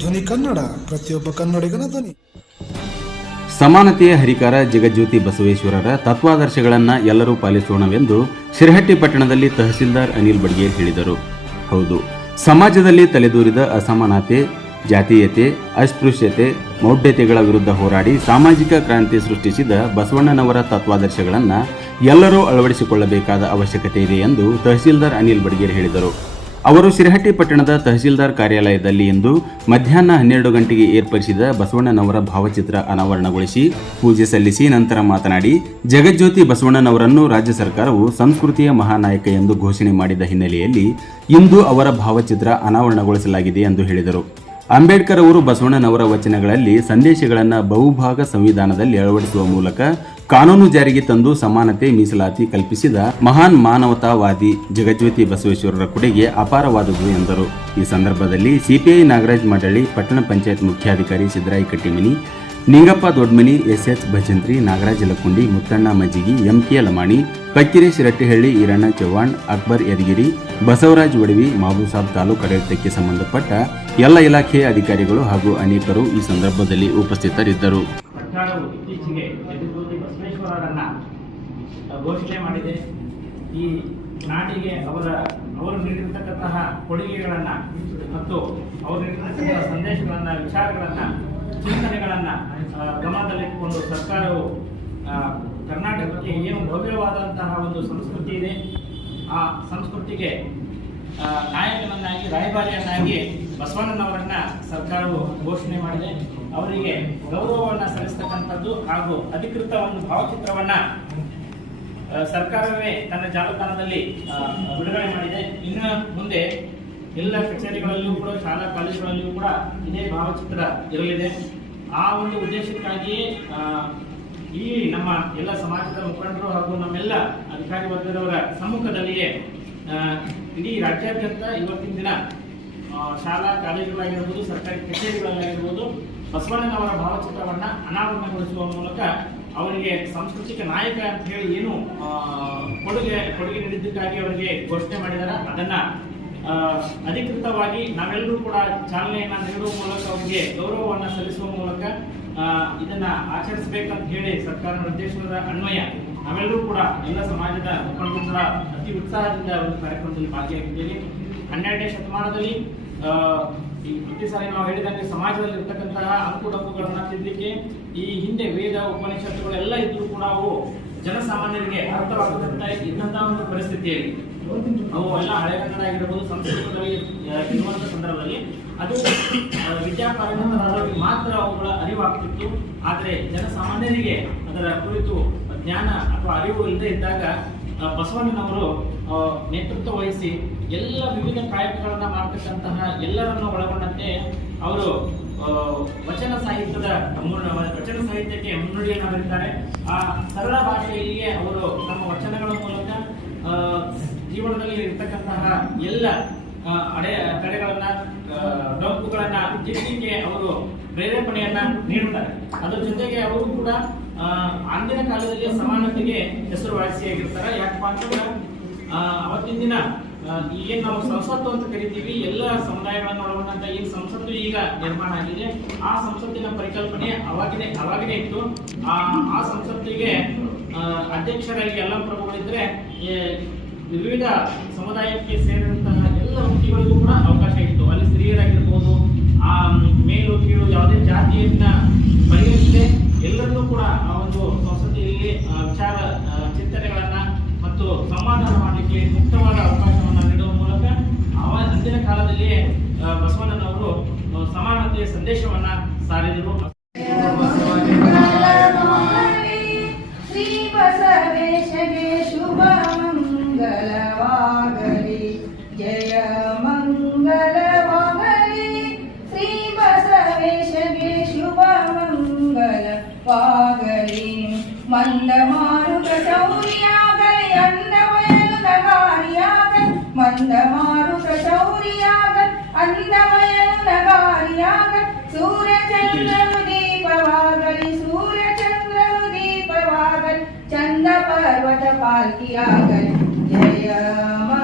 ಧ್ವನಿ ಕನ್ನಡ, ಪ್ರತಿಯೊಬ್ಬ ಕನ್ನಡಿಗನ ಧ್ವನಿ. ಸಮಾನತೆಯ ಹರಿಕಾರ ಜಗಜ್ಯೋತಿ ಬಸವೇಶ್ವರರ ತತ್ವಾದರ್ಶಗಳನ್ನು ಎಲ್ಲರೂ ಪಾಲಿಸೋಣವೆಂದು ಶಿರಹಟ್ಟಿ ಪಟ್ಟಣದಲ್ಲಿ ತಹಸೀಲ್ದಾರ್ ಅನಿಲ್ ಬಡ್ಗೇರ್ ಹೇಳಿದರು. ಹೌದು, ಸಮಾಜದಲ್ಲಿ ತಲೆದೂರಿದ ಅಸಮಾನತೆ, ಜಾತೀಯತೆ, ಅಸ್ಪೃಶ್ಯತೆ, ಮೌಢ್ಯತೆಗಳ ವಿರುದ್ಧ ಹೋರಾಡಿ ಸಾಮಾಜಿಕ ಕ್ರಾಂತಿ ಸೃಷ್ಟಿಸಿದ ಬಸವಣ್ಣನವರ ತತ್ವಾದರ್ಶಗಳನ್ನು ಎಲ್ಲರೂ ಅಳವಡಿಸಿಕೊಳ್ಳಬೇಕಾದ ಅವಶ್ಯಕತೆ ಇದೆ ಎಂದು ತಹಸೀಲ್ದಾರ್ ಅನಿಲ್ ಬಡ್ಗೇರ್ ಹೇಳಿದರು. ಅವರು ಸಿರಹಟ್ಟಿ ಪಟ್ಟಣದ ತಹಸೀಲ್ದಾರ್ ಕಾರ್ಯಾಲಯದಲ್ಲಿ ಇಂದು ಮಧ್ಯಾಹ್ನ ಹನ್ನೆರಡು ಗಂಟೆಗೆ ಏರ್ಪಡಿಸಿದ ಬಸವಣ್ಣನವರ ಭಾವಚಿತ್ರ ಅನಾವರಣಗೊಳಿಸಿ ಪೂಜೆ ಸಲ್ಲಿಸಿ ನಂತರ ಮಾತನಾಡಿ, ಜಗಜ್ಯೋತಿ ಬಸವಣ್ಣನವರನ್ನು ರಾಜ್ಯ ಸರ್ಕಾರವು ಸಂಸ್ಕೃತಿಯ ಮಹಾನಾಯಕ ಎಂದು ಘೋಷಣೆ ಮಾಡಿದ ಹಿನ್ನೆಲೆಯಲ್ಲಿ ಇಂದು ಅವರ ಭಾವಚಿತ್ರ ಅನಾವರಣಗೊಳಿಸಲಾಗಿದೆ ಎಂದು ಹೇಳಿದರು. ಅಂಬೇಡ್ಕರ್ ಅವರು ಬಸವಣ್ಣನವರ ವಚನಗಳಲ್ಲಿ ಸಂದೇಶಗಳನ್ನು ಬಹುಭಾಗ ಸಂವಿಧಾನದಲ್ಲಿ ಅಳವಡಿಸುವ ಮೂಲಕ ಕಾನೂನು ಜಾರಿಗೆ ತಂದು ಸಮಾನತೆ ಮೀಸಲಾತಿ ಕಲ್ಪಿಸಿದ ಮಹಾನ್ ಮಾನವತಾವಾದಿ ಜಗಜ್ಯೋತಿ ಬಸವೇಶ್ವರರ ಕೊಡುಗೆ ಅಪಾರವಾದುದು ಎಂದರು. ಈ ಸಂದರ್ಭದಲ್ಲಿ ಸಿಪಿಐ ನಾಗರಾಜ್ ಮಂಡಳಿ ಪಟ್ಟಣ ಪಂಚಾಯತ್ ಮುಖ್ಯಾಧಿಕಾರಿ ಸಿದ್ದರಾಯಿ ಕಟ್ಟಿಮನಿ, ನಿಂಗಪ್ಪ ದೊಡ್ಮನಿ ಎಸ್ಎಚ್ ಭಜಂತ್ರಿ, ನಾಗರಾಜ್ ಲಕ್ಕುಂಡಿ, ಮುತ್ತಣ್ಣ ಮಜ್ಜಿಗಿ, ಎಂಕೆ ಲಮಾಣಿ ಪಕ್ಕಿರಿ ರಟ್ಟಿಹಳ್ಳಿ, ಈರಣ್ಣ ಚವ್ಹಾಣ್, ಅಕ್ಬರ್ ಯದಗಿರಿ, ಬಸವರಾಜ್ ಒಡವಿ ಮಾಬೂಸಾಬ್ ತಾಲೂಕು ಆಡಳಿತಕ್ಕೆ ಸಂಬಂಧಪಟ್ಟ ಎಲ್ಲ ಇಲಾಖೆಯ ಅಧಿಕಾರಿಗಳು ಹಾಗೂ ಅನೇಕರು ಈ ಸಂದರ್ಭದಲ್ಲಿ ಉಪಸ್ಥಿತರಿದ್ದರು ಸರ್ಕಾರವು ಇತ್ತೀಚೆಗೆ ಜಗಜ್ಯೋತಿ ಬಸವೇಶ್ವರರನ್ನ ಘೋಷಣೆ ಮಾಡಿದೆ. ಈ ನಾಡಿಗೆ ಅವರ, ಅವರು ನೀಡಿರ್ತಕ್ಕಂತಹ ಕೊಡುಗೆಗಳನ್ನ ಮತ್ತು ಅವರು ನೀಡಿರ್ತಕ್ಕಂತಹ ಸಂದೇಶಗಳನ್ನ, ವಿಚಾರಗಳನ್ನ, ಚಿಂತನೆಗಳನ್ನ ಗಮನದಲ್ಲಿಟ್ಟುಕೊಂಡು ಸರ್ಕಾರವು ಕರ್ನಾಟಕಕ್ಕೆ ಏನು ಭವ್ಯವಾದಂತಹ ಒಂದು ಸಂಸ್ಕೃತಿ ಇದೆ, ಆ ಸಂಸ್ಕೃತಿಗೆ ನಾಯಕನನ್ನಾಗಿ, ರಾಯಭಾರಿಯನ್ನಾಗಿ ಬಸವಣ್ಣನವರನ್ನ ಸರ್ಕಾರವು ಘೋಷಣೆ ಮಾಡಿದೆ. ಅವರಿಗೆ ಗೌರವವನ್ನು ಸಲ್ಲಿಸ್ತಕ್ಕಂಥದ್ದು ಹಾಗೂ ಅಧಿಕೃತ ಒಂದು ಭಾವಚಿತ್ರವನ್ನ ಸರ್ಕಾರವೇ ತನ್ನ ಜಾಲತಾಣದಲ್ಲಿ ಬಿಡುಗಡೆ ಮಾಡಿದೆ. ಇನ್ನು ಮುಂದೆ ಎಲ್ಲ ಕಚೇರಿಗಳಲ್ಲಿಯೂ ಕೂಡ, ಶಾಲಾ ಕಾಲೇಜುಗಳಲ್ಲಿಯೂ ಕೂಡ ಇದೇ ಭಾವಚಿತ್ರ ಇರಲಿದೆ. ಆ ಒಂದು ಉದ್ದೇಶಕ್ಕಾಗಿಯೇ ಈ ನಮ್ಮ ಎಲ್ಲ ಸಮಾಜದ ಮುಖಂಡರು ಹಾಗೂ ನಮ್ಮೆಲ್ಲ ಅಧಿಕಾರಿ ವರ್ಗದವರ ಸಮ್ಮುಖದಲ್ಲಿಯೇ ಇಡೀ ರಾಜ್ಯಾದ್ಯಂತ ಇವತ್ತಿನ ದಿನ ಶಾಲಾ ಕಾಲೇಜುಗಳಾಗಿರ್ಬೋದು, ಸರ್ಕಾರಿ ಕಚೇರಿಗಳಾಗಿರ್ಬೋದು, ಬಸವಣ್ಣನವರ ಭಾವಚಿತ್ರವನ್ನು ಅನಾವರಣಗೊಳಿಸುವ ಮೂಲಕ ಅವರಿಗೆ ಸಾಂಸ್ಕೃತಿಕ ನಾಯಕ ಅಂತ ಹೇಳಿ ಏನು ಕೊಡುಗೆ ಕೊಡುಗೆ ನೀಡಿದ್ದಕ್ಕಾಗಿ ಅವರಿಗೆ ಘೋಷಣೆ ಮಾಡಿದಾರೆ. ಅದನ್ನ ಅಧಿಕೃತವಾಗಿ ನಾವೆಲ್ಲರೂ ಕೂಡ ಚಾಲನೆಯನ್ನ ನೀಡುವ ಮೂಲಕ ಅವರಿಗೆ ಗೌರವವನ್ನು ಸಲ್ಲಿಸುವ ಮೂಲಕ ಇದನ್ನ ಆಚರಿಸಬೇಕಂತ ಹೇಳಿ ಸರ್ಕಾರ ನಿರ್ದೇಶನದ ಅನ್ವಯ ನಾವೆಲ್ಲರೂ ಕೂಡ ಎಲ್ಲ ಸಮಾಜದ ಮುಖಂಡರು ಅತಿ ಉತ್ಸಾಹದಿಂದ ಒಂದು ಕಾರ್ಯಕ್ರಮದಲ್ಲಿ ಭಾಗಿಯಾಗಿದ್ದೇವೆ. ಹನ್ನೆರಡನೇ ಶತಮಾನದಲ್ಲಿ ಪ್ರತಿ ಸಾರಿ ನಾವು ಹೇಳಿದಂಗೆ ಸಮಾಜದಲ್ಲಿ ಇರ್ತಕ್ಕಂತಹ ಅಂಕುಡೊಂಕುಗಳನ್ನ ತಿದ್ದಲಿಕ್ಕೆ ಈ ಹಿಂದೆ ವೇದ ಉಪನಿಷತ್ತುಗಳೆಲ್ಲ ಇದ್ರೂ ಕೂಡ ಅವು ಜನಸಾಮಾನ್ಯರಿಗೆ ಅರ್ಥವಾಗದಂತ ಇದ್ದಂತಹ ಒಂದು ಪರಿಸ್ಥಿತಿಯಲ್ಲಿ. ಅವು ಎಲ್ಲ ಹಳೆ ಕನ್ನಡ ಆಗಿರ್ಬೋದು ಸಂಸ್ಕೃತದಲ್ಲಿ ಇರುವಂತಹ ಇರುವಂತ ಸಂದರ್ಭದಲ್ಲಿ ಅದು ಆ, ಮಾತ್ರ ಅವುಗಳ ಅರಿವಾಗ್ತಿತ್ತು. ಆದರೆ ಜನಸಾಮಾನ್ಯರಿಗೆ ಅದರ ಕುರಿತು ಜ್ಞಾನ ಅಥವಾ ಅರಿವು ಇಲ್ಲದೆ ಇದ್ದಾಗ ಬಸವಣ್ಣನವರು ನೇತೃತ್ವ ವಹಿಸಿ ಎಲ್ಲ ವಿವಿಧ ಕಾಯಕಗಳನ್ನ ಮಾಡ್ತಕ್ಕಂತಹ ಎಲ್ಲರನ್ನು ಒಳಗೊಂಡಂತೆ ಅವರು ವಚನ ಸಾಹಿತ್ಯದ ವಚನ ಸಾಹಿತ್ಯಕ್ಕೆ ಮುನ್ನುಡಿಯನ್ನು ಬರೀತಾರೆ. ಆ ಸರಳ ಭಾಷೆಯಲ್ಲಿಯೇ ಅವರು ತಮ್ಮ ವಚನಗಳ ಮೂಲಕ ಜೀವನದಲ್ಲಿ ಇರ್ತಕ್ಕಂತಹ ಎಲ್ಲ ಅಡೆ, ತಡೆಗಳನ್ನ ಡೊಂಕುಗಳನ್ನ ಜಿಗ್ಲಿಕ್ಕೆ ಅವರು ಪ್ರೇರೇಪಣೆಯನ್ನ ನೀಡುತ್ತಾರೆ. ಅದರ ಜೊತೆಗೆ ಅವರು ಕೂಡ ಅಂದಿನ ಕಾಲದಲ್ಲಿ ಸಮಾನತೆಗೆ ಹೆಸರುವಾಸಿಯಾಗಿರ್ತಾರೆ. ಯಾಕಪ್ಪ ಅಂತಂದ್ರೆ ಅವತ್ತಿನ ದಿನ ಏನ್ ನಾವು ಸಂಸತ್ತು ಅಂತ ಕರಿತೀವಿ, ಎಲ್ಲ ಸಮುದಾಯಗಳನ್ನು ಒಳಗೊಂಡಂತ ಈ ಸಂಸತ್ತು ಈಗ ನಿರ್ಮಾಣ ಆಗಿದೆ. ಆ ಸಂಸತ್ತಿನ ಪರಿಕಲ್ಪನೆ ಅವಾಗಿದೆ ಅವಾಗಿನೇ ಇತ್ತು. ಆ ಆ ಸಂಸತ್ತಿಗೆ ಅಧ್ಯಕ್ಷರಾಗಿ ಎಲ್ಲ ಪ್ರಭುಗಳಿದ್ರೆ ವಿವಿಧ ಸಮುದಾಯಕ್ಕೆ ಸೇರಿದಂತಹ ಎಲ್ಲ ವ್ಯಕ್ತಿಗಳಿಗೂ ಕೂಡ ಅವಕಾಶ ಇತ್ತು. ಅಲ್ಲಿ ಸ್ತ್ರೀಯರಾಗಿರ್ಬೋದು, ಆ ಮೇಲು ಸಂದೇಶವನ್ನ ಸಾರಿದರು ಶ್ರೀ ಬಸವೇಶಗೆ ಶುಭ चंद पर्वत पालकिया गण जय